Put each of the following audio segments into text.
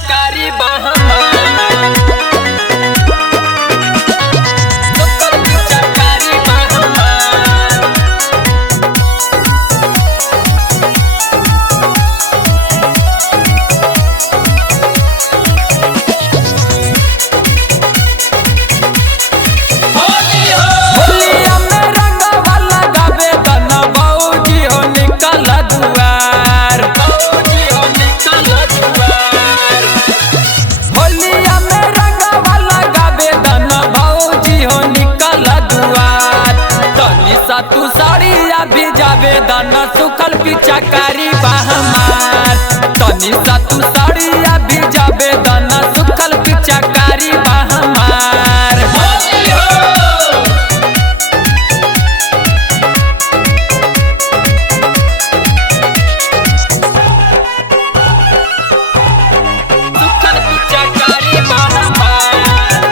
पिचकारी बहामा तू साड़िया भी जावे दाना सुखल पिचकारी बहमार तनी सा तू साड़िया भी जावे दाना सुखल पिचकारी बहमार सुखल पिचकारी बहमार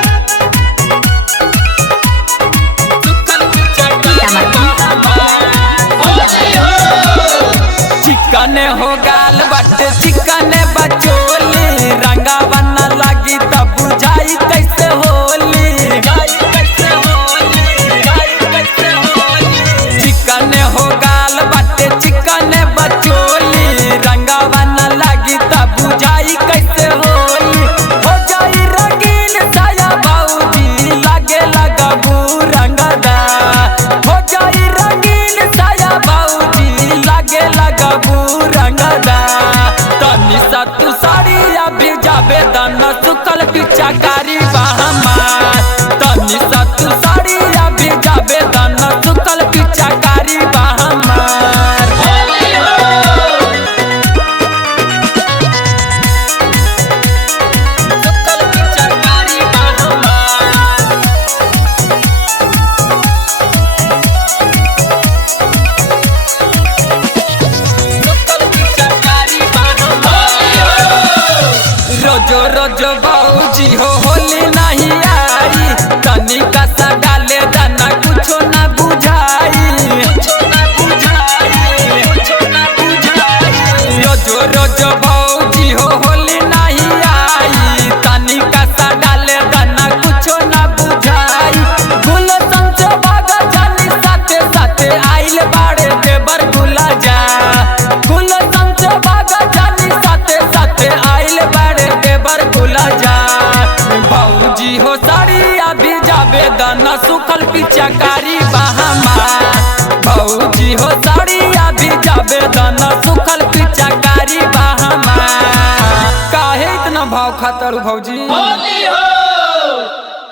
चिकने हो गाल बटे चिकने बचोली रंगा बना लगी तब बुझाई कैसे होली चिकने हो गाल बटे चिकने बचोली रंगा बना लगी तब बुझाई कैसे होली हो जाई रंगीन साया बाऊजी लागे लगा रंगदा हो जाई रंगीन साया बाऊजी लागे लगा रंगदा तनी सा तू साड़िया भी जावे दाना सुखल पिचकारी बहमार तनी सा तू साड़िया भी जावे दाना सुखल पिचकारी बहमार सुखल पिचकारी बहमार रोजो रोजो बाऊजी हो होली नहीं आई तनी कसा डाले दाना कुछो ना बुझाई रोजो रोजो बाऊजी हो होली नहीं आई तनी कसा डाले दाना कुछो ना बुझाई गुल संचे बागा जानी साथे साथे आइल बाड़े देवर गुला जा गुल संचे बागा जानी साथे साथे आइल बाड़े देवर गुला जा बाऊजी हो साड़िया भी जावे दाना सुखल पिचकारी बहमार बाऊजी हो साड़िया भी जावे दाना सुखल पिचकारी बहमार काहे इतना भाव खातर भौजी।